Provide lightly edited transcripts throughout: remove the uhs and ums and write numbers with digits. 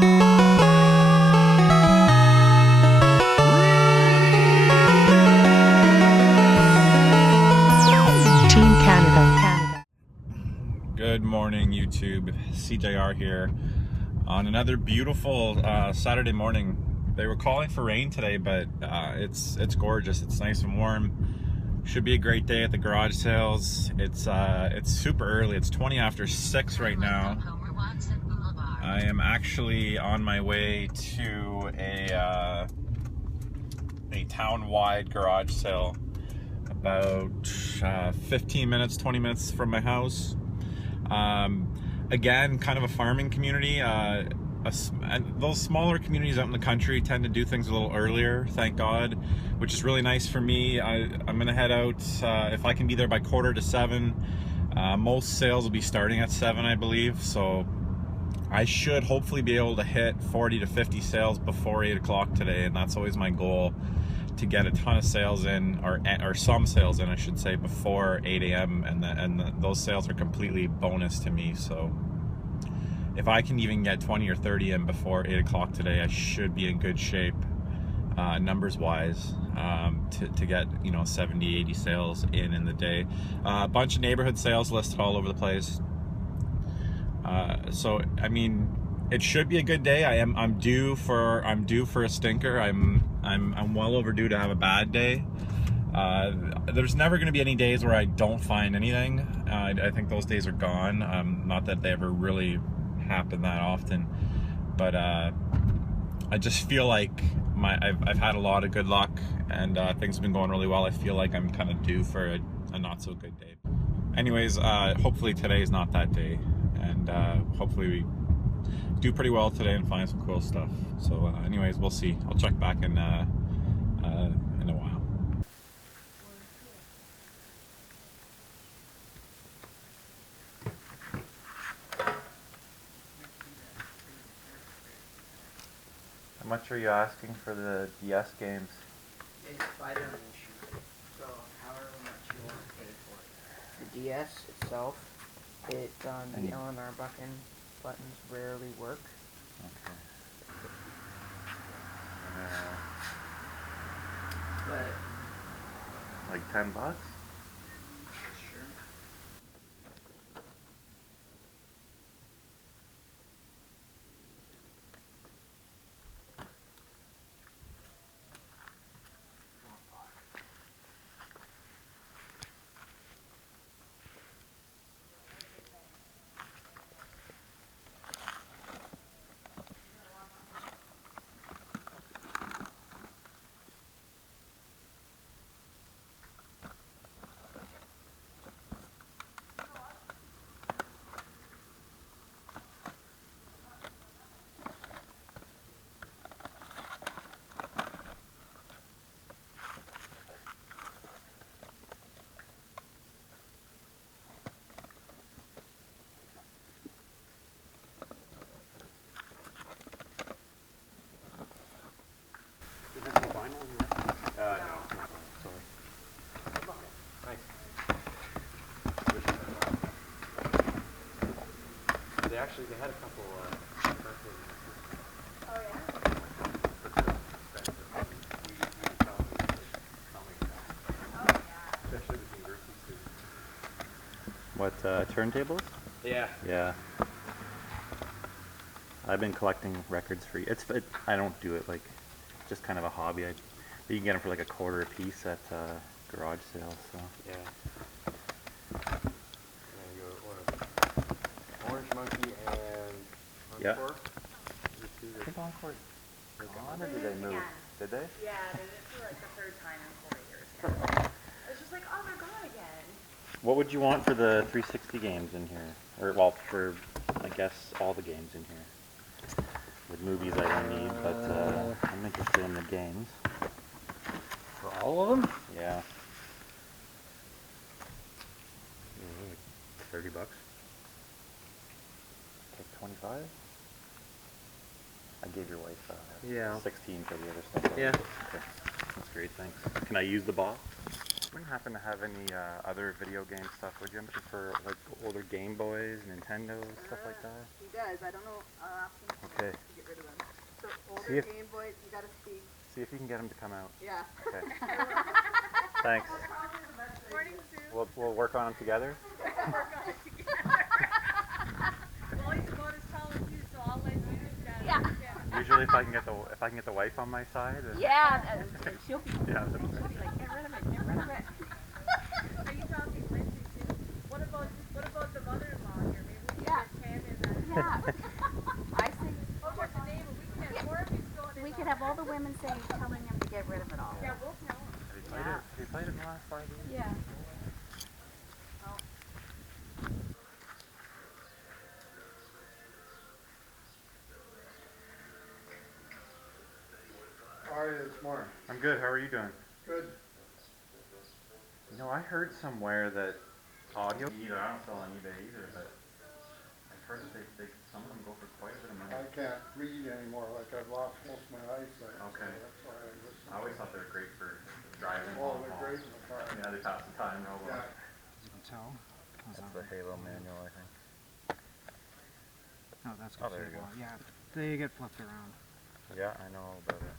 Team Canada. Good morning, YouTube. SeeJayAre here on another beautiful Saturday morning. They were calling for rain today, but it's gorgeous. It's nice and warm. Should be a great day at the garage sales. It's super early. It's 20 after 6 right now. I am actually on my way to a town-wide garage sale about 15 minutes, 20 minutes from my house. Again, kind of a farming community. And those smaller communities out in the country tend to do things a little earlier, thank God, which is really nice for me. I'm gonna head out, if I can be there by 6:45. Most sales will be starting at 7, I believe, so I should hopefully be able to hit 40 to 50 sales before 8 o'clock today, and that's always my goal, to get a ton of sales in, or some sales in, I should say, before 8 a.m. and those sales are completely bonus to me. So if I can even get 20 or 30 in before 8 o'clock today, I should be in good shape, numbers wise, to get, 70, 80 sales in the day. A bunch of neighborhood sales listed all over the place. So I mean, it should be a good day. I'm due for a stinker. I'm well overdue to have a bad day. There's never going to be any days where I don't find anything. I think those days are gone. Not that they ever really happen that often, but I just feel like I've had a lot of good luck, and things have been going really well. I feel like I'm kind of due for a not so good day. Anyways, hopefully today is not that day, and hopefully we do pretty well today and find some cool stuff. So anyways, we'll see. I'll check back in a while. How much are you asking for the DS games? It's by donation, so however much you want to pay for it. The DS itself, the LNR buttons rarely work. Okay. But like $10? sure. They had a couple Oh yeah? especially with university students. What, turntables? Yeah. Yeah. I've been collecting records for I don't do it like, just kind of a hobby. You can get them for like $1/4 a piece at garage sales, so. Yeah. And you go, Orange Monkey and Yeah. Encore. I think Encore gone, or did they move? Did they? Yeah, they did it for like the 3rd time in 4 years now. It's just like, oh, they're gone again. What would you want for the 360 games in here? Or, well, for, I guess, all the games in here. With movies I don't need, but I'm interested in the games. For all of them? Yeah. $30. Take 25? I gave your wife 16 for the other stuff. Yeah. Okay. That's great, thanks. Can I use the box? Wouldn't happen to have any other video game stuff, would you? I'm looking for like older Game Boys, Nintendos, stuff like that. He does. I don't know. I'll ask him Okay. to get rid of See if, Game Boy, you gotta speak. see if you can get him to come out. Yeah. Okay. Thanks. Morning, Sue. We'll work on them together. Work on it together. Well, he's about as tall as you, so I'll let you do that. Yeah. Usually, if I can get the wife on my side. Yeah, she'll be. Yeah. She'll be like, get rid of it, get rid of it. Are you talking Lindsay too? What about the mother-in-law here? Maybe we can Yeah. get Pam in that. Yeah. I think What about the neighbor? We can have more of these going in. we could have all the women saying, telling him to get rid of it all. Yeah, we'll tell him. Have you played it in the last 5 years? Yeah. How are you this morning? I'm good. How are you doing? Good. You know, I heard somewhere that audio. Either I don't sell on eBay either, but I've heard that some of them go for quite a bit of money. I can't read anymore, like I've lost most of my eyesight. Okay. So that's why I listen. I always thought they were great for driving. Oh, long they're hauls. great in the car. Yeah, they pass the time. No, Yeah. You can tell. How's That's that? the Halo manual, I think. Oh, that's Oh, good. there you go. Yeah, they get flipped around. Yeah, I know all about it.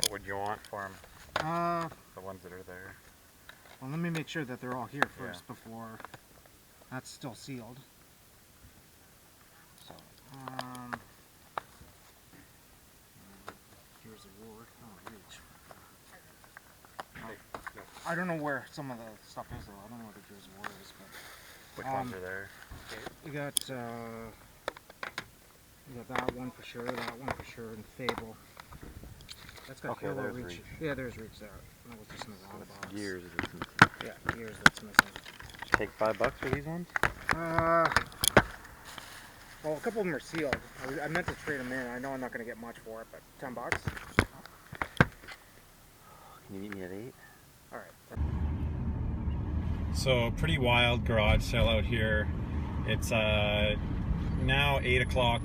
What would you want for them? The ones that are there. Well, let me make sure that they're all here first Yeah. before. That's still sealed. So, here's the ward. Oh, reach. I don't know where some of the stuff is though. I don't know what the Gears of War is, but Which ones are there? we got that one for sure, that one for sure, and Fable. That's got Okay, Halo there's reach. Reach. Yeah, there's Reach there. That was just in the wrong box. Years is it? Yeah, years that's missing. Take $5 for these ones? Well, a couple of them are sealed. I meant to trade them in. I know I'm not going to get much for it, but $10. Can you meet me at 8? All right. So, pretty wild garage sale out here. It's now 8 o'clock.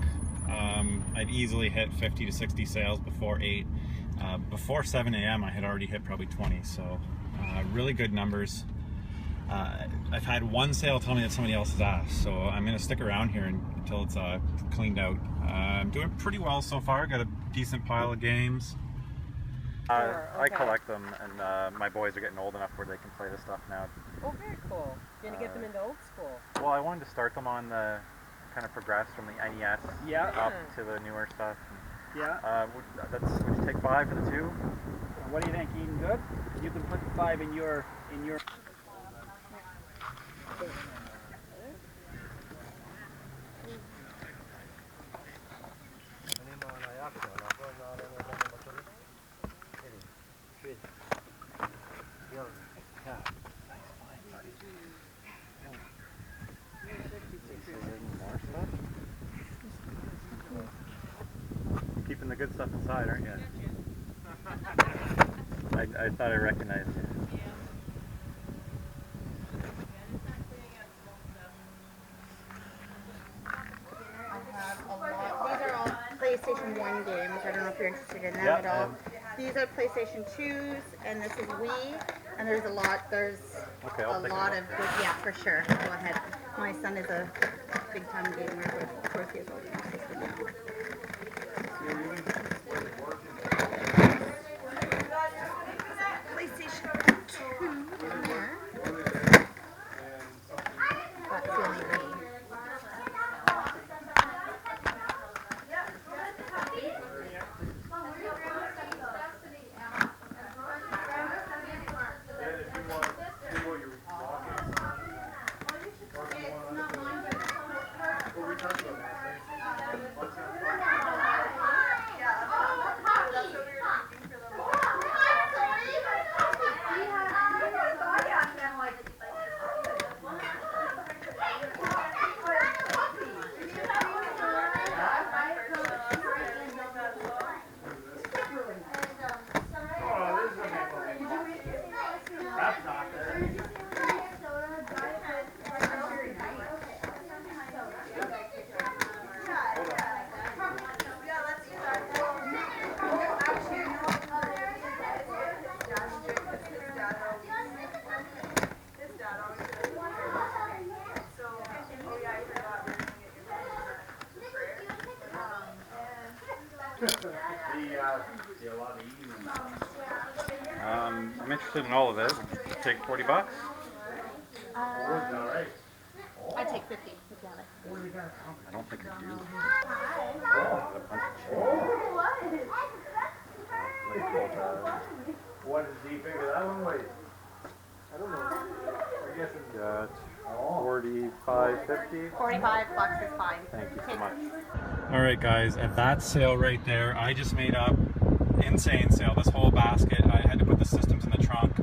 I'd easily hit 50 to 60 sales before 8. Before 7 a.m. I had already hit probably 20, so really good numbers. I've had one sale tell me that somebody else has asked, so I'm going to stick around here until it's cleaned out. I'm doing pretty well so far. Got a decent pile of games. I collect them, and my boys are getting old enough where they can play this stuff now. Oh, very cool. You're gonna get them into old school. Well, I wanted to start them on the kind of progress from the NES up to the newer stuff. And, would you take 5 for the 2? What do you think? Eating good? You can put the 5 in your. Keeping the good stuff inside, aren't you? I thought I recognized you. These are all PlayStation 1 games. I don't know if you're interested in them at all. These are PlayStation 2s, and this is Wii. And there's a lot. There's Okay, a I'll take lot a of good. Yeah, for sure. Go ahead. My son is a big time gamer, but of course he has all the system now. PlayStation 2 in there. That's the only Wii. See a lot of evening. I'm interested in all of it. Would you take 40 bucks? Alright. I take 50 if you have it. I don't think I do. What does he figure that one weighs? I don't know. I guess it's Got 45.50. 45 bucks is fine. Thank you so Take much. All right, guys, at that sale right there, I just made up insane sale. This whole basket, I had to put the systems in the trunk.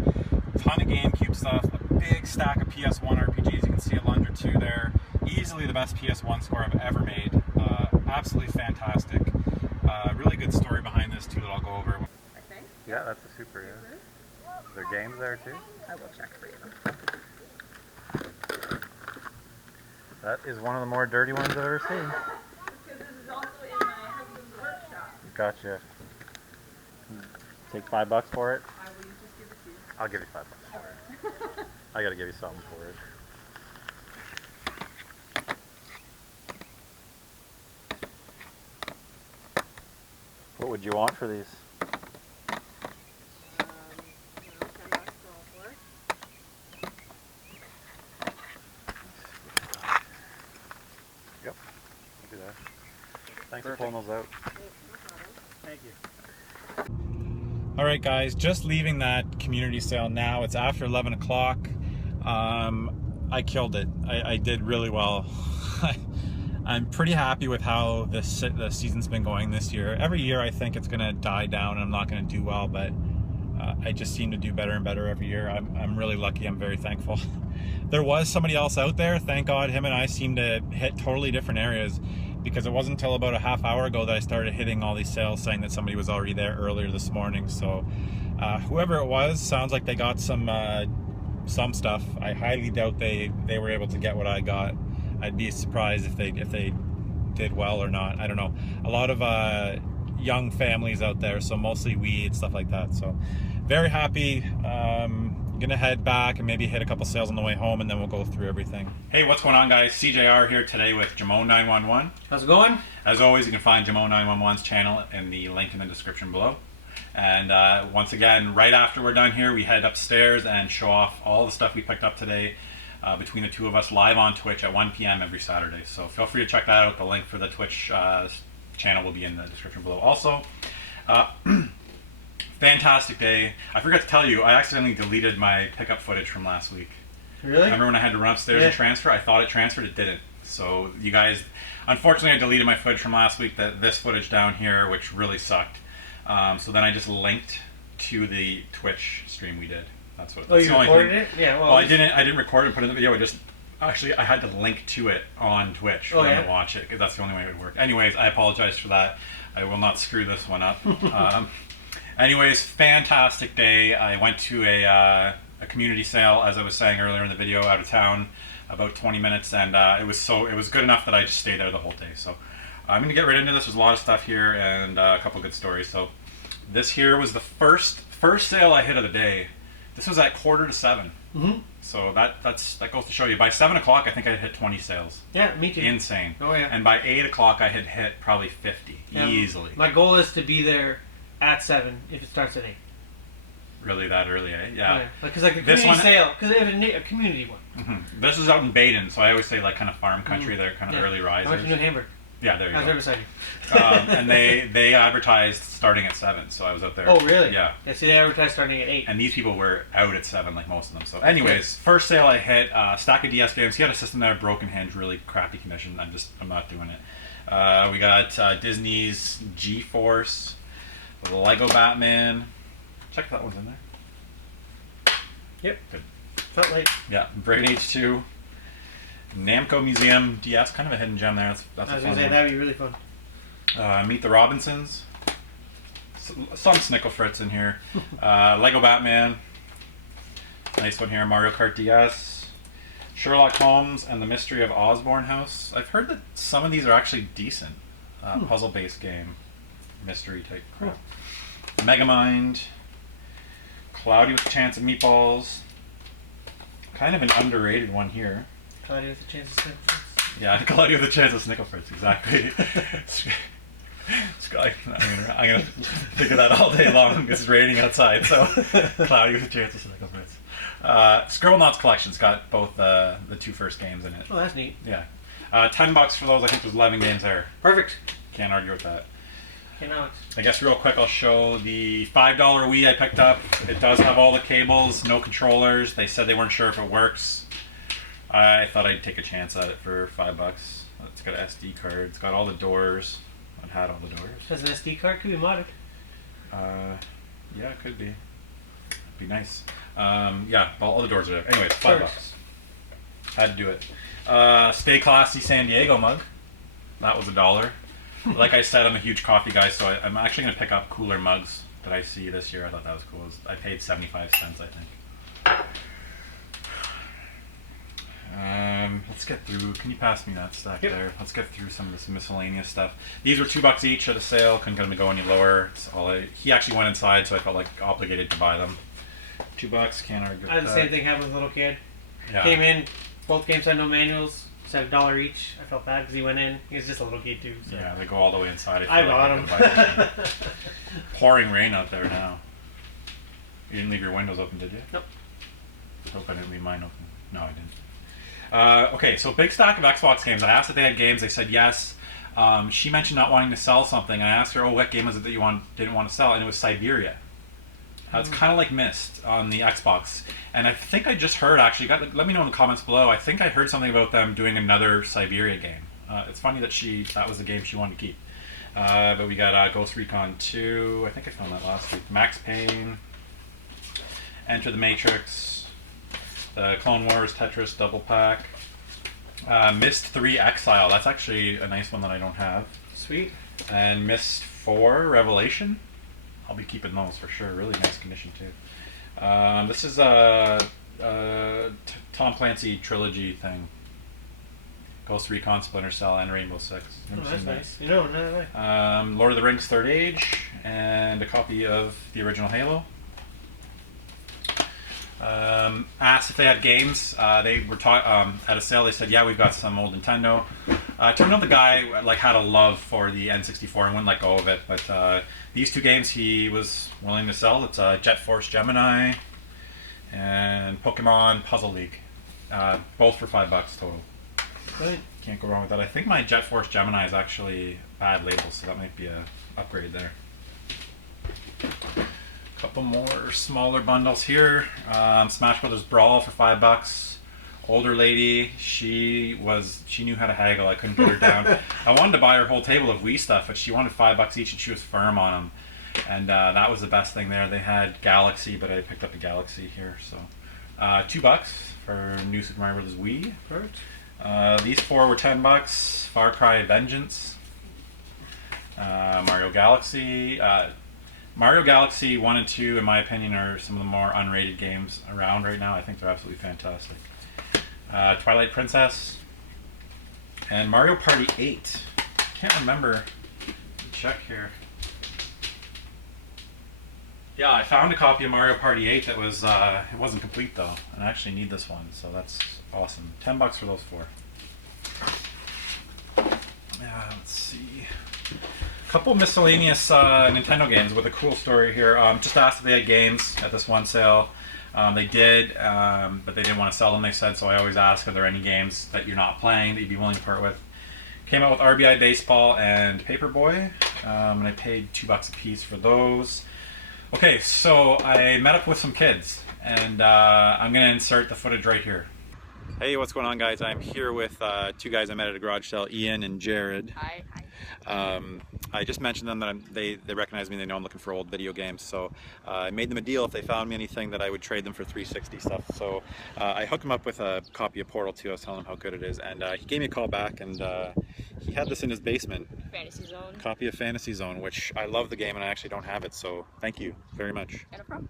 Ton of GameCube stuff, a big stack of PS1 RPGs. You can see a Lund or two there. Easily the best PS1 score I've ever made. Absolutely fantastic. Really good story behind this too that I'll go over. I think. Yeah, that's a super. Yeah. Is there games there too? I will check for you. That is one of the more dirty ones I've ever seen. Because this is also in my husband's workshop. Gotcha. Take $5 for it. I will just give it to you. I'll give you $5 for it. I gotta give you something for it. What would you want for these? $10 for all four. Yep. I'll do that. Thanks for pulling those out. Thank you. Alright guys, just leaving that community sale now. It's after 11 o'clock. I killed it. I did really well. I'm pretty happy with how the season's been going this year. Every year I think it's going to die down and I'm not going to do well, but I just seem to do better and better every year. I'm really lucky. I'm very thankful. There was somebody else out there. Thank God him and I seem to hit totally different areas, because it wasn't until about a half hour ago that I started hitting all these sales saying that somebody was already there earlier this morning. So whoever it was, sounds like they got some stuff. I highly doubt they were able to get what I got. I'd be surprised if they did well or not. I don't know. A lot of young families out there, so mostly weed, stuff like that. So very happy. Gonna head back and maybe hit a couple sales on the way home, and then we'll go through everything. Hey, what's going on, guys? SeeJayAre here today with Jamone 911. How's it going? As always, you can find Jamone 911's channel in the link in the description below. And once again, right after we're done here, we head upstairs and show off all the stuff we picked up today between the two of us live on Twitch at 1 p.m. every Saturday. So feel free to check that out. The link for the Twitch channel will be in the description below. Also, fantastic day. I forgot to tell you, I accidentally deleted my pickup footage from last week. Really? Remember when I had to run upstairs and transfer? I thought it transferred, it didn't. So you guys, unfortunately I deleted my footage from last week, this footage down here, which really sucked. So then I just linked to the Twitch stream we did. That's what. Oh, you recorded it? Yeah. Well, I didn't record it and put it in the video. I had to link to it on Twitch for them to watch it, because that's the only way it would work. Anyways, I apologize for that. I will not screw this one up. Anyways, fantastic day. I went to a community sale, as I was saying earlier in the video, out of town, about 20 minutes, and it was good enough that I just stayed there the whole day. So I'm gonna get right into this. There's a lot of stuff here and a couple good stories. So this here was the first sale I hit of the day. This was at 6:45. Mm-hmm. So that goes to show you. By 7 o'clock, I think I had hit 20 sales. Yeah, me too. Insane. Oh yeah. And by 8 o'clock, I had hit probably 50 easily. My goal is to be there at 7 if it starts at 8. Really that early, eh? Yeah. Because like the community sale, because they have a community one. Mm-hmm. This is out in Baden, so I always say like kind of farm country. They're kind of early risers. I went to New Hamburg. Yeah, there you go. I was right beside you. And they advertised starting at 7, so I was out there. Oh, really? Yeah. Yeah, see, they advertised starting at 8. And these people were out at 7, like most of them. So anyways, first sale I hit, stack of DS games. He had a system there, broken hinge, really crappy condition. I'm not doing it. We got Disney's G-Force, the Lego Batman. Check that one's in there. Yep. Good. Felt like. Yeah, Brain H2. Namco Museum DS, kind of a hidden gem there. That's I was a going fun to say, that would be really fun. Meet the Robinsons. Some Snickle Fritz in here. Lego Batman. Nice one here. Mario Kart DS. Sherlock Holmes and the Mystery of Osborne House. I've heard that some of these are actually decent. Puzzle-based game. Mystery type crap. Megamind. Cloudy with a Chance of Meatballs. Kind of an underrated one here. Cloudy with a Chance of Snickle Fritz. Yeah, Cloudy with a Chance of Snickle Fritz, exactly. I'm gonna figure that all day long. It's raining outside, so cloudy with a chance of sprinkles. Scribble Knots Collection's got both the two first games in it. Oh, that's neat. Yeah. $10 for those. I think there's 11 games there. Perfect. Can't argue with that. Cannot. I guess real quick I'll show the $5 Wii I picked up. It does have all the cables, no controllers. They said they weren't sure if it works. I thought I'd take a chance at it for $5. It's got an SD card. It's got all the doors. It had all the doors. Has an SD card? Could be modded. Yeah, it could be. Be nice. Yeah, all the doors are there. Anyways, $5. Had to do it. Stay Classy San Diego mug. That was $1. Like I said, I'm a huge coffee guy, so I'm actually going to pick up cooler mugs that I see this year. I thought that was cool. I paid 75 cents, I think. Let's get through. Can you pass me that stack there? Let's get through some of this miscellaneous stuff. These were $2 each at a sale. Couldn't get them to go any lower. It's all he actually went inside, so I felt like obligated to buy them. $2. Can't argue with I had the that. same thing happen with a little kid. Yeah. Came in, both games had no manuals. Said $1 each. I felt bad because he went in. He was just a little kid too. So. Yeah, they go all the way inside. I bought them. Pouring rain out there now. You didn't leave your windows open, did you? Nope. Hope I didn't leave mine open. No, I didn't. Okay, so big stack of Xbox games. I asked if they had games. They said yes. She mentioned not wanting to sell something. I asked her, "Oh, what game was it that you didn't want to sell?" And it was Siberia. It's kind of like Myst on the Xbox. And I think I just heard, actually, let me know in the comments below, I think I heard something about them doing another Siberia game. It's funny that that was the game she wanted to keep. But we got Ghost Recon 2, I think I found that last week, Max Payne, Enter the Matrix, the Clone Wars Tetris Double Pack, Myst 3 Exile, that's actually a nice one that I don't have. Sweet. And Myst 4 Revelation. I'll be keeping those for sure. Really nice condition too. This is a Tom Clancy trilogy thing. Ghost Recon, Splinter Cell, and Rainbow Six. Oh, that's nice. You know, no way. Lord of the Rings Third Age, and a copy of the original Halo. Asked if they had games. They were at a sale. They said, "Yeah, we've got some old Nintendo." Turned out the guy had a love for the N64 and wouldn't let go of it. But these two games he was willing to sell. It's Jet Force Gemini and Pokemon Puzzle League, both for $5 total. Right. Can't go wrong with that. I think my Jet Force Gemini is actually bad label, so that might be a upgrade there. Couple more smaller bundles here. Smash Brothers Brawl for $5. Older lady, she knew how to haggle. I couldn't put her down. I wanted to buy her whole table of Wii stuff, but she wanted $5 each, and she was firm on them. And that was the best thing there. They had Galaxy, but I picked up the Galaxy here. So $2 for New Super Mario Bros. Wii. Perfect. These four were $10. Far Cry Vengeance, Mario Galaxy. Mario Galaxy 1 and 2, in my opinion, are some of the more unrated games around right now. I think they're absolutely fantastic. Twilight Princess, and Mario Party 8. Can't remember. Check here. Yeah, I found a copy of Mario Party 8 that was, it wasn't complete though, and I actually need this one, so that's awesome. $10 for those four. Let's see. A couple miscellaneous Nintendo games with a cool story here. Just asked if they had games at this one sale. They did, but they didn't want to sell them, they said, so I always ask, are there any games that you're not playing that you'd be willing to part with? Came out with RBI Baseball and Paperboy, and I paid $2 a piece for those. Okay, so I met up with some kids, and I'm going to insert the footage right here. Hey, what's going on, guys? I'm here with two guys I met at a garage sale, Ian and Jared. Hi. I just mentioned them that they recognize me, they know I'm looking for old video games, so I made them a deal if they found me anything that I would trade them for 360 stuff. So I hooked him up with a copy of Portal 2, I was telling him how good it is, and he gave me a call back, and he had this in his basement. Fantasy Zone. Copy of Fantasy Zone, which I love the game and I actually don't have it, so thank you very much. No problem.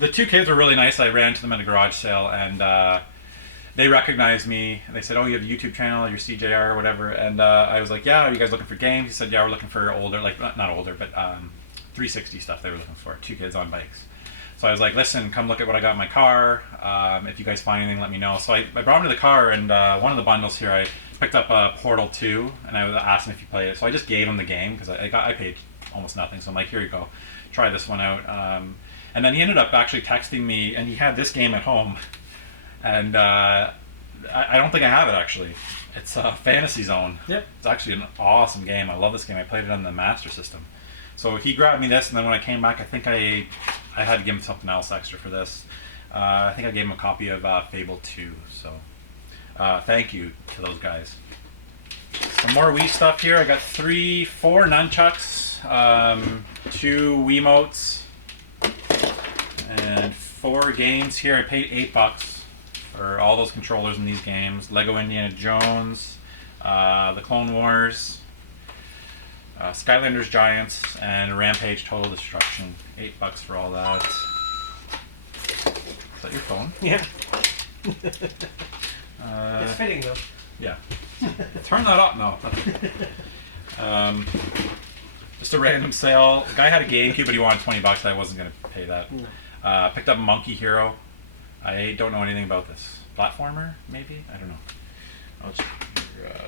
The two kids were really nice. I ran into them at a garage sale, and they recognized me. They said, "Oh, you have a YouTube channel, you're SeeJayAre or whatever." And I was like, "Yeah, are you guys looking for games?" He said, "Yeah, we're looking for older, like not older, but 360 stuff they were looking for." Two kids on bikes. So I was like, listen, come look at what I got in my car. If you guys find anything, let me know. So I brought him to the car, and one of the bundles here, I picked up Portal 2, and I asked him if he played it. So I just gave him the game, because I paid almost nothing. So I'm like, here you go. Try this one out. And then he ended up actually texting me, and he had this game at home. And I don't think I have it, actually. It's Fantasy Zone. Yep. It's actually an awesome game. I love this game. I played it on the Master System. So he grabbed me this, and then when I came back, I think I had to give him something else extra for this. I think I gave him a copy of Fable 2. So thank you to those guys. Some more Wii stuff here. I got 4 nunchucks, 2 Wiimotes, and 4 games here. I paid $8 for all those controllers in these games. Lego Indiana Jones, the Clone Wars, Skylanders Giants, and Rampage Total Destruction. $8 for all that. Is that your phone? Yeah. It's fitting though. Yeah. Turn that up. No. Just a random sale. The guy had a GameCube, but he wanted $20. I wasn't going to pay that. No. Picked up Monkey Hero. I don't know anything about this. Platformer, maybe? I don't know.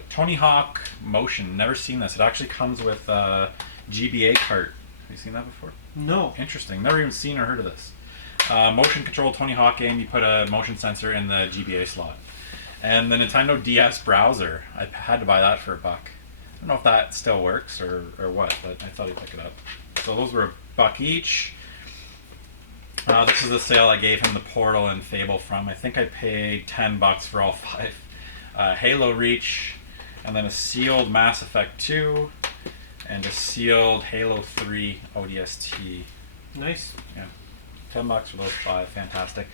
Tony Hawk Motion. Never seen this. It actually comes with GBA cart. Have you seen that before? No. Interesting. Never even seen or heard of this. Motion controlled Tony Hawk game. You put a motion sensor in the GBA slot. And the Nintendo DS browser. I had to buy that for $1. I don't know if that still works or what, but I thought I'd pick it up. So those were $1 each. This is the sale I gave him the Portal and Fable from. I think I paid $10 for all 5. Halo Reach, and then a sealed Mass Effect 2, and a sealed Halo 3 ODST. Nice. Yeah. $10 for those 5. Fantastic.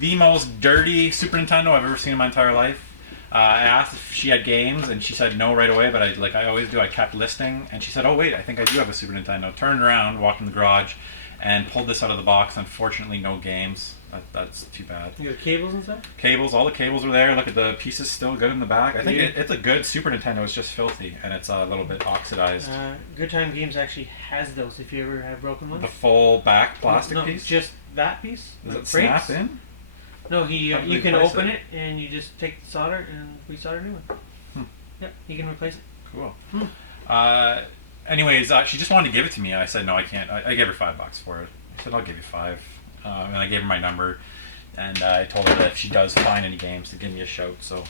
The most dirty Super Nintendo I've ever seen in my entire life. I asked if she had games, and she said no right away, but I always do, I kept listing, and she said, oh wait, I think I do have a Super Nintendo. Turned around, walked in the garage, and pulled this out of the box. Unfortunately, no games. That's too bad. You got cables and stuff? Cables, all the cables are there. Look at the pieces, still good in the back. I think it's a good Super Nintendo. It's just filthy, and it's a little bit oxidized. Good Time Games actually has those. If you ever have broken ones. The full back plastic no, piece. Just that piece. Does it breaks. snap in? No, you can open it and you just take the solder and resolder a new one. Yep, you can replace it. Cool. Anyways, she just wanted to give it to me. I said no, I can't. I gave her $5 for it. I said I'll give you 5, and I gave her my number, and I told her that if she does find any games, to give me a shout. So,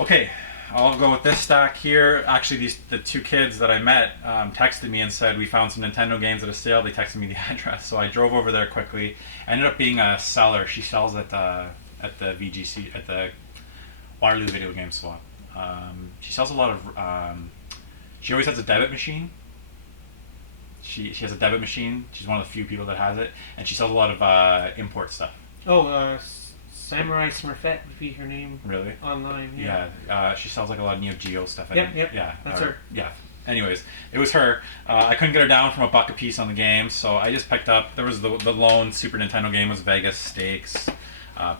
okay, I'll go with this stack here. Actually, the 2 kids that I met texted me and said we found some Nintendo games at a sale. They texted me the address, so I drove over there quickly. Ended up being a seller. She sells at the VGC at the Waterloo Video Game Swap. She sells a lot of. She always has a debit machine. She has a debit machine. She's one of the few people that has it, and she sells a lot of import stuff. Oh, Samurai Smurfette would be her name. Really? Online. Yeah. She sells like a lot of Neo Geo stuff. Yep. Yeah. That's her. Yeah. Anyways, it was her. I couldn't get her down from $1 a piece on the game, so I just picked up. There was the lone Super Nintendo game was Vegas Stakes.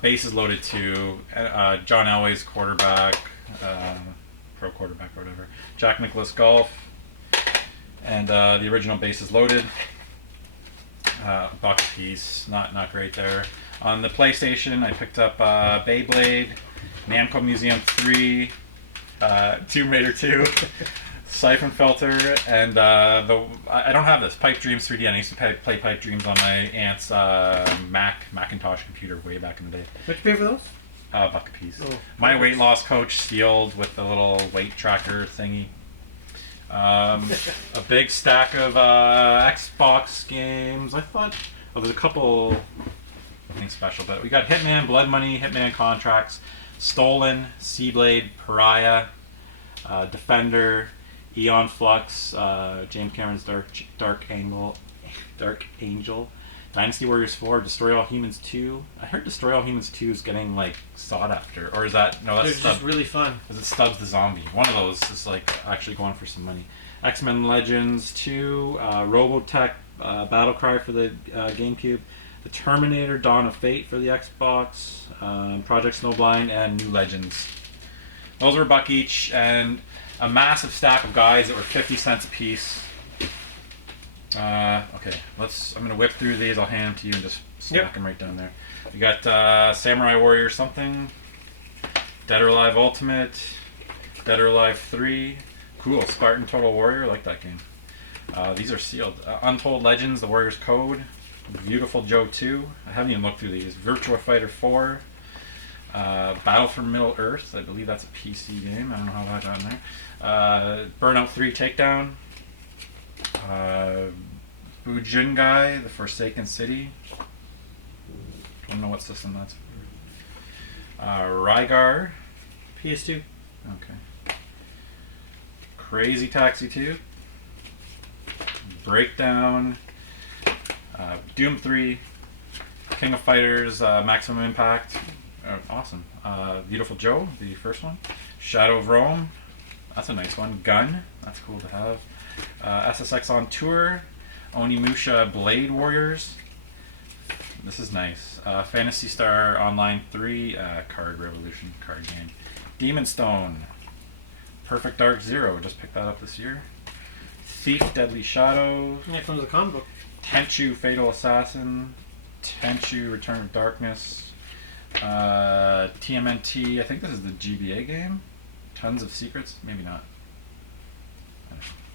Bases Loaded 2. John Elway's quarterback. Pro quarterback or whatever. Jack Nicklaus Golf. And the original Bases Loaded. $1 a piece. Not great there. On the PlayStation, I picked up Beyblade, Namco Museum 3, Tomb Raider 2, Siphon Filter, and I don't have this, Pipe Dreams 3D. I used to play Pipe Dreams on my aunt's Macintosh computer way back in the day. What you pay for those? $1 a piece. Oh, my weight loss coach sealed with the little weight tracker thingy. A big stack of Xbox games. I thought, there's a couple things special, but we got Hitman, Blood Money, Hitman Contracts, Stolen, Seablade, Pariah, Defender, Eon Flux, James Cameron's Dark Angel, Dynasty Warriors 4, Destroy All Humans 2. I heard Destroy All Humans 2 is getting like sought after, or is that no? That's just really fun. Is it Stubbs the Zombie? One of those is like actually going for some money. X-Men Legends 2, Robotech, Battle Cry for the GameCube, The Terminator: Dawn of Fate for the Xbox, Project Snowblind, and New Legends. Those were $1 each, and a massive stack of guides that were 50 cents a piece. Okay, I'm gonna whip through these. I'll hand them to you and just stack them right down there. You got Samurai Warrior something, Dead or Alive Ultimate, Dead or Alive 3. Cool, Spartan Total Warrior. I like that game. These are sealed. Untold Legends, The Warrior's Code, Beautiful Joe 2. I haven't even looked through these. Virtua Fighter 4, Battle for Middle Earth. I believe that's a PC game. I don't know how that got in there. Burnout 3 Takedown. Bujingai, The Forsaken City. Don't know what system that's for. Rygar. PS2. Okay. Crazy Taxi 2. Breakdown. Doom 3. King of Fighters, Maximum Impact. Awesome. Beautiful Joe, the first one. Shadow of Rome. That's a nice one. Gun. That's cool to have. SSX on Tour. Onimusha Blade Warriors. This is nice. Phantasy Star Online 3. Card Revolution card game. Demon Stone. Perfect Dark Zero. Just picked that up this year. Thief Deadly Shadow. Yeah, comes the comic book. Tenchu Fatal Assassin. Tenchu Return of Darkness. TMNT. I think this is the GBA game. Tons of Secrets. Maybe not.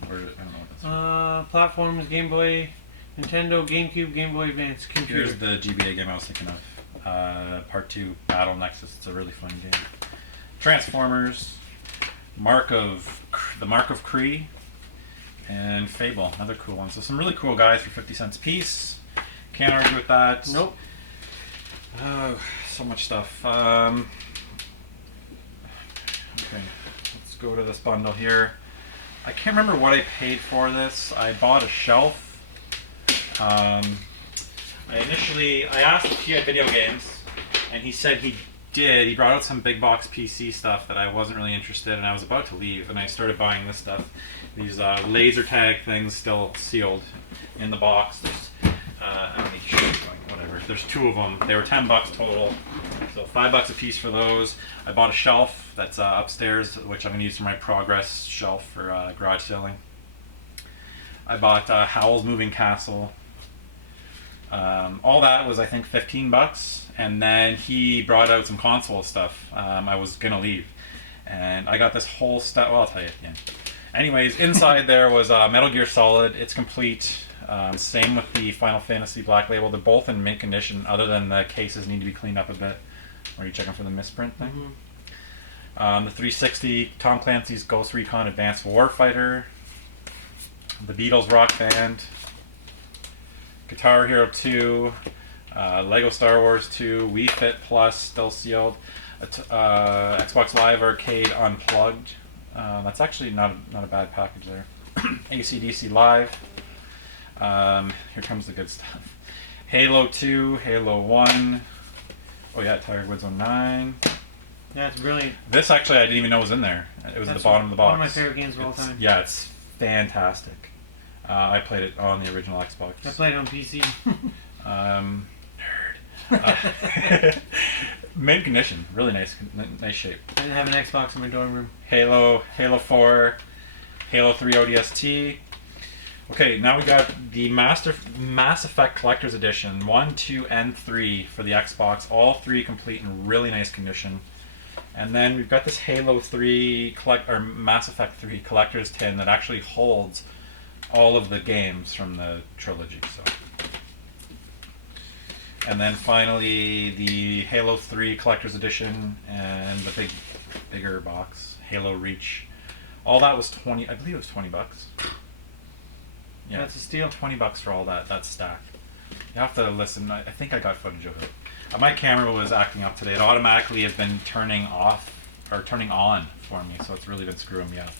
I don't know what that's for. Platforms, Game Boy, Nintendo, GameCube, Game Boy Advance, computer. Here's the GBA game I was thinking of. Part 2, Battle Nexus. It's a really fun game. Transformers, the Mark of Kree, and Fable. Another cool one. So some really cool guys for 50 cents a piece. Can't argue with that. Nope. So much stuff. Okay, let's go to this bundle here. I can't remember what I paid for this. I bought a shelf. I asked if he had video games, and he said he did. He brought out some big box PC stuff that I wasn't really interested in. I was about to leave, and I started buying this stuff. These laser tag things still sealed in the box. There's, I don't need to show you, whatever. There's 2 of them. They were $10 total, so $5 a piece for those. I bought a shelf that's upstairs, which I'm going to use for my progress shelf for garage selling. I bought Howl's Moving Castle. All that was, I think, $15, and then he brought out some console stuff. I was going to leave, and I got this whole stuff. Well, I'll tell you at the end. Anyways, inside there was Metal Gear Solid. It's complete. Same with the Final Fantasy Black Label. They're both in mint condition, other than the cases need to be cleaned up a bit. Are you checking for the misprint thing? The 360, Tom Clancy's Ghost Recon Advanced Warfighter, the Beatles Rock Band, Guitar Hero 2, Lego Star Wars 2, Wii Fit Plus, still sealed, Xbox Live Arcade Unplugged. That's actually not a bad package there. AC/DC Live. Here comes the good stuff. Halo 2, Halo 1. Oh yeah, Tiger Woods 09. Yeah, it's brilliant. This actually I didn't even know was in there. It was at the bottom of the box. One of my favorite games of all time. Yeah, it's fantastic. I played it on the original Xbox. I played it on PC. Nerd. Mint condition, really nice shape. I didn't have an Xbox in my dorm room. Halo 4, Halo 3 ODST. Okay, now we got the Mass Effect Collector's Edition 1, 2, and 3 for the Xbox. All 3 complete in really nice condition. And then we've got this Halo 3 Mass Effect 3 Collector's Tin that actually holds all of the games from the trilogy. So, and then finally the Halo 3 Collector's Edition and the bigger box, Halo Reach. All that was I believe it was $20. Yeah, that's a steal. $20 for all that stack. You have to listen. I think I got footage of it. My camera was acting up today. It automatically has been turning off or turning on for me, so it's really been screwing me up.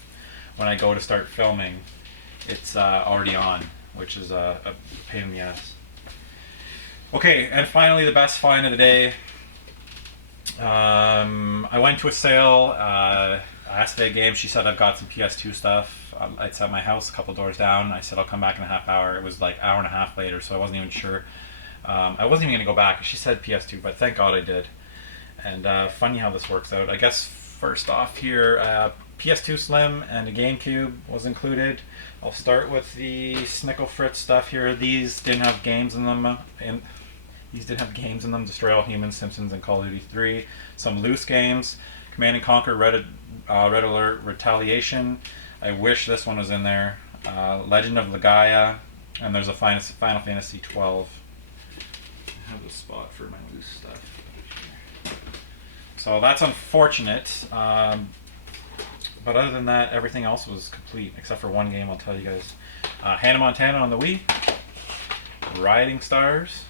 When I go to start filming, it's already on, which is a pain in the ass. Okay, and finally the best find of the day. I went to a sale. I asked the game. She said I've got some PS2 stuff. It's at my house a couple doors down. I said I'll come back in a half hour. It was like an hour and a half later, so I wasn't even sure. I wasn't even going to go back. She said PS2, but thank God I did. And funny how this works out. I guess first off here, PS2 Slim and a GameCube was included. I'll start with the Snickle Fritz stuff here. These didn't have games in them. Destroy All Humans, Simpsons, and Call of Duty 3. Some loose games. Command and Conquer, Red Alert, Retaliation. I wish this one was in there. Legend of Legaia, and there's a Final Fantasy 12. I have a spot for my loose stuff. So that's unfortunate. But other than that, everything else was complete, except for one game I'll tell you guys. Hannah Montana on the Wii. Riding Stars.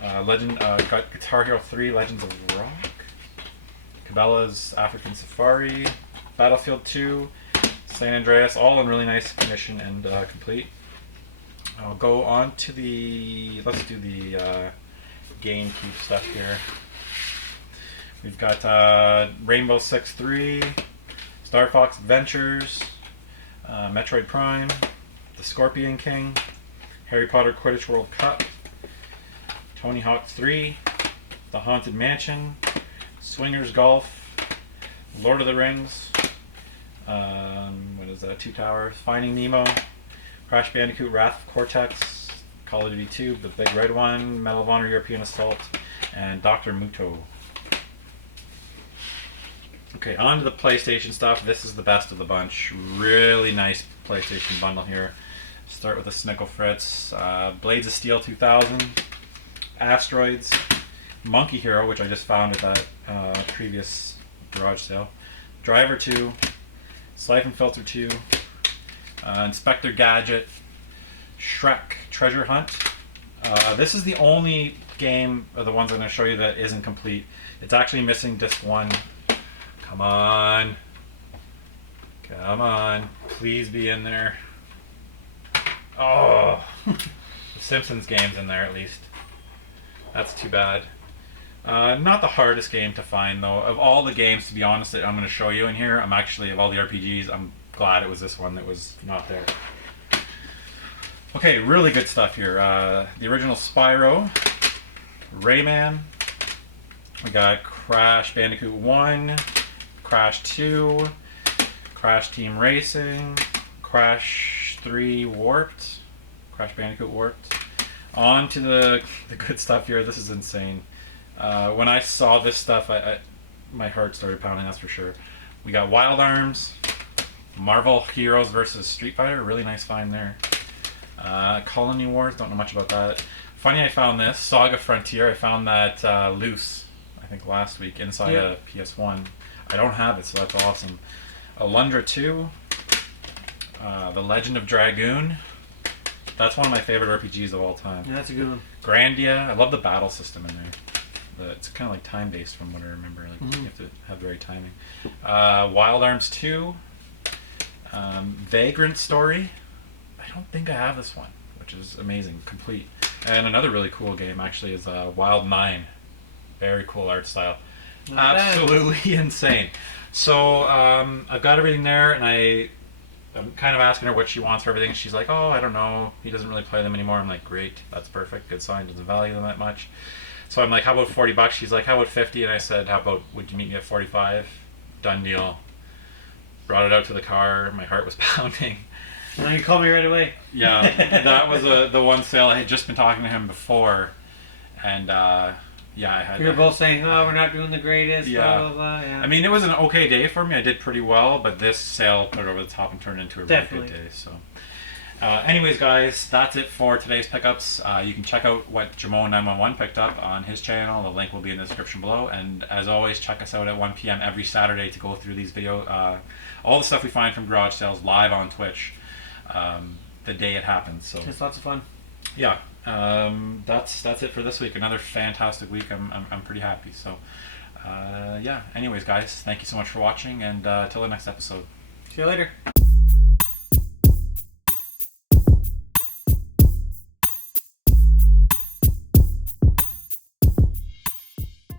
Guitar Hero 3, Legends of Rock. Cabela's African Safari. Battlefield 2. San Andreas, all in really nice condition and complete. I'll go on to let's do the GameCube stuff here. We've got Rainbow Six 3, Star Fox Adventures, Metroid Prime, The Scorpion King, Harry Potter Quidditch World Cup, Tony Hawk 3, The Haunted Mansion, Swingers Golf, Lord of the Rings, what is that, Two Towers, Finding Nemo, Crash Bandicoot Wrath of Cortex, Call of Duty 2, the big red one, Medal of Honor European Assault, and Dr. Muto. Okay, on to the PlayStation stuff. This is the best of the bunch. Really nice PlayStation bundle here. Start with the Snickle Fritz. Blades of Steel 2000. Asteroids. Monkey Hero, which I just found at that previous garage sale. Driver 2. Siphon Filter 2. Inspector Gadget. Shrek Treasure Hunt. This is the only game of the ones I'm going to show you that isn't complete. It's actually missing disc 1. Come on. Come on. Please be in there. Oh. The Simpsons game's in there at least. That's too bad. Not the hardest game to find though. Of all the games, to be honest, that I'm going to show you in here, of all the RPGs, I'm glad it was this one that was not there. Okay, really good stuff here. The original Spyro. Rayman. We got Crash Bandicoot 1. Crash 2, Crash Team Racing, Crash 3 Warped, Crash Bandicoot Warped. On to the good stuff here. This is insane. When I saw this stuff, my heart started pounding, that's for sure. We got Wild Arms, Marvel Heroes vs. Street Fighter, really nice find there. Colony Wars, don't know much about that. Funny I found this, Saga Frontier, I found that loose, I think last week, inside a PS1. I don't have it, so that's awesome. Alundra 2, The Legend of Dragoon. That's one of my favorite RPGs of all time. Yeah, that's a good one. Grandia. I love the battle system in there. It's kind of like time-based from what I remember. Like you have to have the right timing. Wild Arms 2. Vagrant Story. I don't think I have this one, which is amazing. Complete. And another really cool game actually is Wild 9. Very cool art style. Absolutely insane. So I've got everything there, and I'm kind of asking her what she wants for everything. She's like, oh, I don't know. He doesn't really play them anymore. I'm like, great, that's perfect. Good sign. Doesn't value them that much. So I'm like, how about $40? She's like, how about 50? And I said, how about, would you meet me at 45? Done deal. Brought it out to the car. My heart was pounding. And you called me right away. Yeah, that was the one sale. I had just been talking to him before, and yeah, I had. We were both saying, "Oh, we're not doing the greatest." Yeah. Blah blah blah. Yeah. I mean, it was an okay day for me. I did pretty well, but this sale put it over the top and turned into a really good day. So, anyways, guys, that's it for today's pickups. You can check out what Jamon911 picked up on his channel. The link will be in the description below. And as always, check us out at 1 p.m. every Saturday to go through these all the stuff we find from garage sales live on Twitch. The day it happens. So it's lots of fun. Yeah. That's it for this week. Another fantastic week. I'm pretty happy. So yeah. Anyways, guys, thank you so much for watching, and till the next episode. See you later.